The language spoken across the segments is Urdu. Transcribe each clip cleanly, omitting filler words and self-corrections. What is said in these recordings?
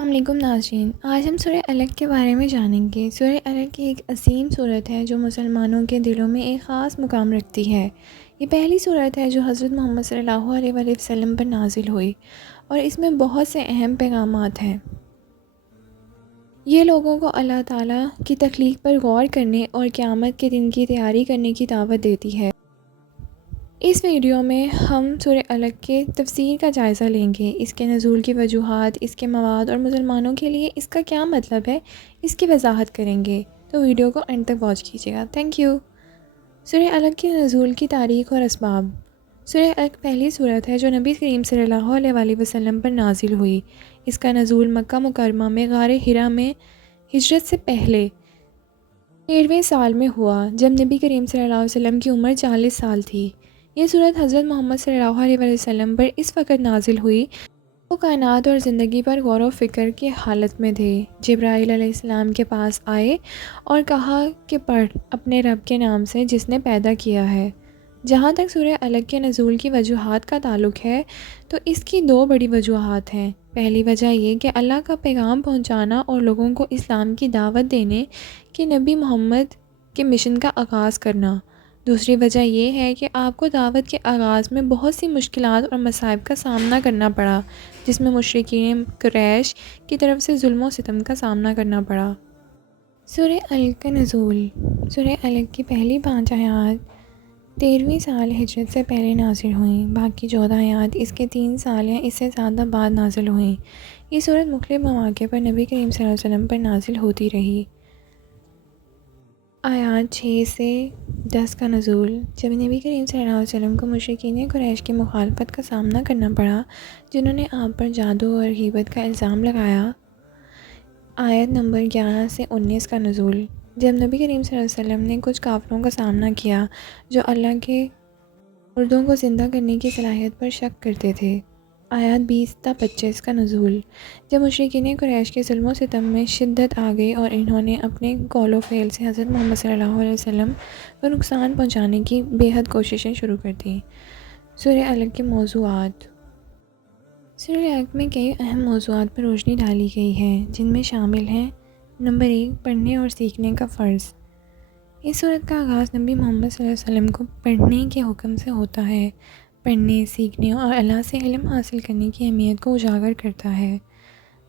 السلام علیکم ناظرین، آج ہم سورہ الگ کے بارے میں جانیں گے۔ سورہ الگ ایک عظیم صورت ہے جو مسلمانوں کے دلوں میں ایک خاص مقام رکھتی ہے۔ یہ پہلی صورت ہے جو حضرت محمد صلی اللہ علیہ وآلہ وسلم پر نازل ہوئی اور اس میں بہت سے اہم پیغامات ہیں۔ یہ لوگوں کو اللہ تعالیٰ کی تخلیق پر غور کرنے اور قیامت کے دن کی تیاری کرنے کی دعوت دیتی ہے۔ اس ویڈیو میں ہم سورہ الگ کے تفسیر کا جائزہ لیں گے، اس کے نزول کی وجوہات، اس کے مواد اور مسلمانوں کے لیے اس کا کیا مطلب ہے، اس کی وضاحت کریں گے۔ تو ویڈیو کو اینڈ تک واچ کیجیے گا۔ Thank you. سورہ الگ کے نزول کی تاریخ اور اسباب۔ سورہ الگ پہلی صورت ہے جو نبی کریم صلی اللہ علیہ وآلہ وسلم پر نازل ہوئی۔ اس کا نزول مکہ مکرمہ میں غار حرا میں ہجرت سے پہلے 13ویں سال میں ہوا، جب نبی کریم صلی اللہ علیہ وسلم کی عمر 40 سال تھی۔ یہ صورت حضرت محمد صلی اللہ علیہ وآلہ وسلم پر اس وقت نازل ہوئی وہ کائنات اور زندگی پر غور و فکر کی حالت میں تھے۔ جبرائیل علیہ السلام کے پاس آئے اور کہا کہ پڑھ اپنے رب کے نام سے جس نے پیدا کیا ہے۔ جہاں تک سورہ الگ کے نزول کی وجوہات کا تعلق ہے تو اس کی دو بڑی وجوہات ہیں۔ پہلی وجہ یہ کہ اللہ کا پیغام پہنچانا اور لوگوں کو اسلام کی دعوت دینے کہ نبی محمد کے مشن کا آغاز کرنا۔ دوسری وجہ یہ ہے کہ آپ کو دعوت کے آغاز میں بہت سی مشکلات اور مصائب کا سامنا کرنا پڑا، جس میں مشرکین قریش کی طرف سے ظلم و ستم کا سامنا کرنا پڑا۔ سورہ الگ کا نزول۔ سورہ الگ کی پہلی 5 آیات 13ویں سال ہجرت سے پہلے نازل ہوئیں، باقی 14 آیات اس کے 3 سال یا اس سے زیادہ بعد نازل ہوئیں۔ یہ صورت مختلف مواقع پر نبی کریم صلی اللہ علیہ وسلم پر نازل ہوتی رہی۔ آیات 6 سے 10 کا نزول۔ جب نبی کریم صلی اللہ علیہ وسلم کو مشرکین قریش کی مخالفت کا سامنا کرنا پڑا، جنہوں نے آپ پر جادو اور غیبت کا الزام لگایا۔ آیت نمبر 11 سے 19 کا نزول۔ جب نبی کریم صلی اللہ علیہ وسلم نے کچھ کافروں کا سامنا کیا جو اللہ کے مردوں کو زندہ کرنے کی صلاحیت پر شک کرتے تھے۔ آیات 20 تا 25 کا نزول۔ جب مشرکین قریش کے ظلم و ستم میں شدت آ گئی اور انہوں نے اپنے قول و فعل سے حضرت محمد صلی اللہ علیہ وسلم کو نقصان پہنچانے کی بے حد کوششیں شروع کر دیں۔ سورہ الگ کے موضوعات۔ سورہ الگ میں کئی اہم موضوعات پر روشنی ڈالی گئی ہے، جن میں شامل ہیں: نمبر 1، پڑھنے اور سیکھنے کا فرض۔ اس صورت کا آغاز نبی محمد صلی اللہ علیہ وسلم کو پڑھنے کے حکم سے ہوتا ہے۔ پڑھنے، سیکھنے اور اللہ سے علم حاصل کرنے کی اہمیت کو اجاگر کرتا ہے۔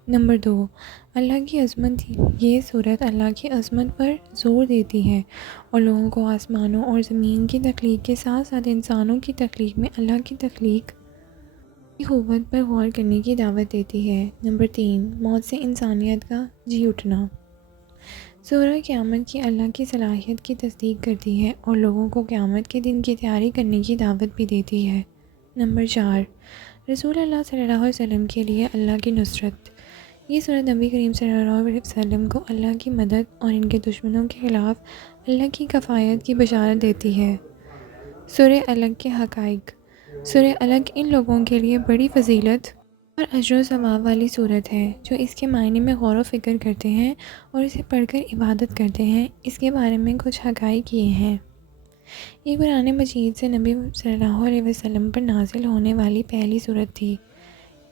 نمبر 2، اللہ کی عظمت۔ یہ صورت اللہ کی عظمت پر زور دیتی ہے اور لوگوں کو آسمانوں اور زمین کی تخلیق کے ساتھ ساتھ انسانوں کی تخلیق میں اللہ کی تخلیق کی قوت پر غور کرنے کی دعوت دیتی ہے۔ نمبر 3، موت سے انسانیت کا جی اٹھنا۔ سورہ قیامت کی اللہ کی صلاحیت کی تصدیق کرتی ہے اور لوگوں کو قیامت کے دن کی تیاری کرنے کی دعوت بھی دیتی ہے۔ نمبر 4، رسول اللہ صلی اللہ علیہ وسلم کے لیے اللہ کی نصرت۔ یہ صورت نبی کریم صلی اللہ علیہ وسلم کو اللہ کی مدد اور ان کے دشمنوں کے خلاف اللہ کی کفایت کی بشارت دیتی ہے۔ سورہ الگ کے حقائق۔ سورہ الگ ان لوگوں کے لیے بڑی فضیلت اور اجر و ثواب والی صورت ہے جو اس کے معنی میں غور و فکر کرتے ہیں اور اسے پڑھ کر عبادت کرتے ہیں۔ اس کے بارے میں کچھ حقائق یہ ہیں: یہ قرآن مجید سے نبی صلی اللہ علیہ وسلم پر نازل ہونے والی پہلی صورت تھی۔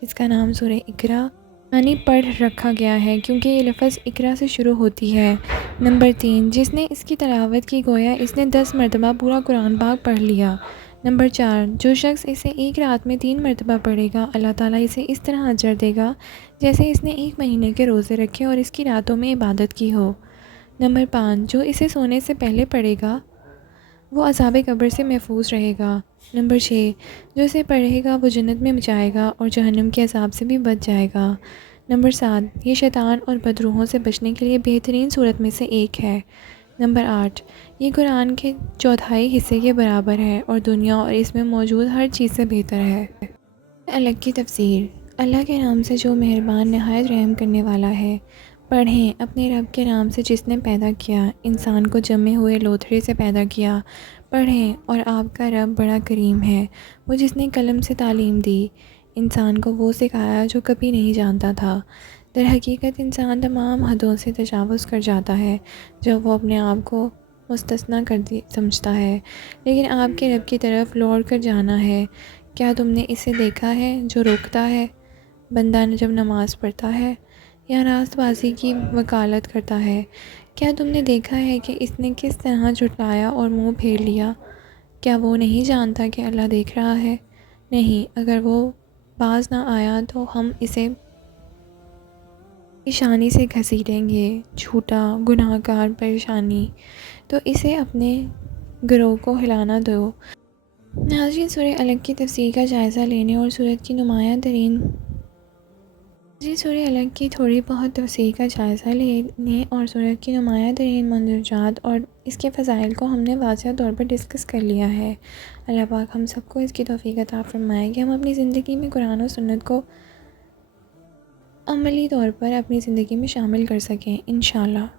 اس کا نام سورہ اقرا یعنی پڑھ رکھا گیا ہے کیونکہ یہ لفظ اقرا سے شروع ہوتی ہے۔ نمبر 3، جس نے اس کی تلاوت کی گویا اس نے 10 مرتبہ پورا قرآن پاک پڑھ لیا۔ نمبر 4، جو شخص اسے ایک رات میں 3 مرتبہ پڑھے گا، اللہ تعالیٰ اسے اس طرح اجر دے گا جیسے اس نے 1 مہینے کے روزے رکھے اور اس کی راتوں میں عبادت کی ہو۔ نمبر 5، جو اسے سونے سے پہلے پڑھے گا وہ عذاب قبر سے محفوظ رہے گا۔ نمبر 6، جو اسے پڑھے گا وہ جنت میں جائے گا اور جہنم کے عذاب سے بھی بچ جائے گا۔ نمبر 7، یہ شیطان اور بدروحوں سے بچنے کے لیے بہترین صورت میں سے ایک ہے۔ نمبر 8، یہ قرآن کے 1/4 حصے کے برابر ہے اور دنیا اور اس میں موجود ہر چیز سے بہتر ہے۔ الگ کی تفسیر۔ اللہ کے نام سے جو مہربان نہایت رحم کرنے والا ہے۔ پڑھیں اپنے رب کے نام سے جس نے پیدا کیا، انسان کو جمے ہوئے لوتھڑے سے پیدا کیا۔ پڑھیں اور آپ کا رب بڑا کریم ہے، وہ جس نے قلم سے تعلیم دی، انسان کو وہ سکھایا جو کبھی نہیں جانتا تھا۔ در حقیقت انسان تمام حدوں سے تجاوز کر جاتا ہے جب وہ اپنے آپ کو مستثنیٰ سمجھتا ہے، لیکن آپ کے رب کی طرف لوٹ کر جانا ہے۔ کیا تم نے اسے دیکھا ہے جو روکتا ہے بندہ جب نماز پڑھتا ہے؟ یا راست بازی کی وکالت کرتا ہے؟ کیا تم نے دیکھا ہے کہ اس نے کس طرح جھٹلایا اور منہ پھیر لیا؟ کیا وہ نہیں جانتا کہ اللہ دیکھ رہا ہے؟ نہیں، اگر وہ باز نہ آیا تو ہم اسے پریشانی سے گھسیٹیں گے، جھوٹا گناہ گار پریشانی۔ تو اسے اپنے گروہ کو ہلانا دو۔ ناظرین، سورہ الگ کی تفسیر کا جائزہ لینے اور سورت کی سورہ الگ کی تھوڑی بہت تفسیر کا جائزہ لینے اور سورت کی نمایاں ترین مندرجات اور اس کے فضائل کو ہم نے واضح طور پر ڈسکس کر لیا ہے۔ اللہ پاک ہم سب کو اس کی توفیق عطا فرمائے کہ ہم اپنی زندگی میں قرآن و سنت کو عملی طور پر اپنی زندگی میں شامل کر سکیں، انشاءاللہ۔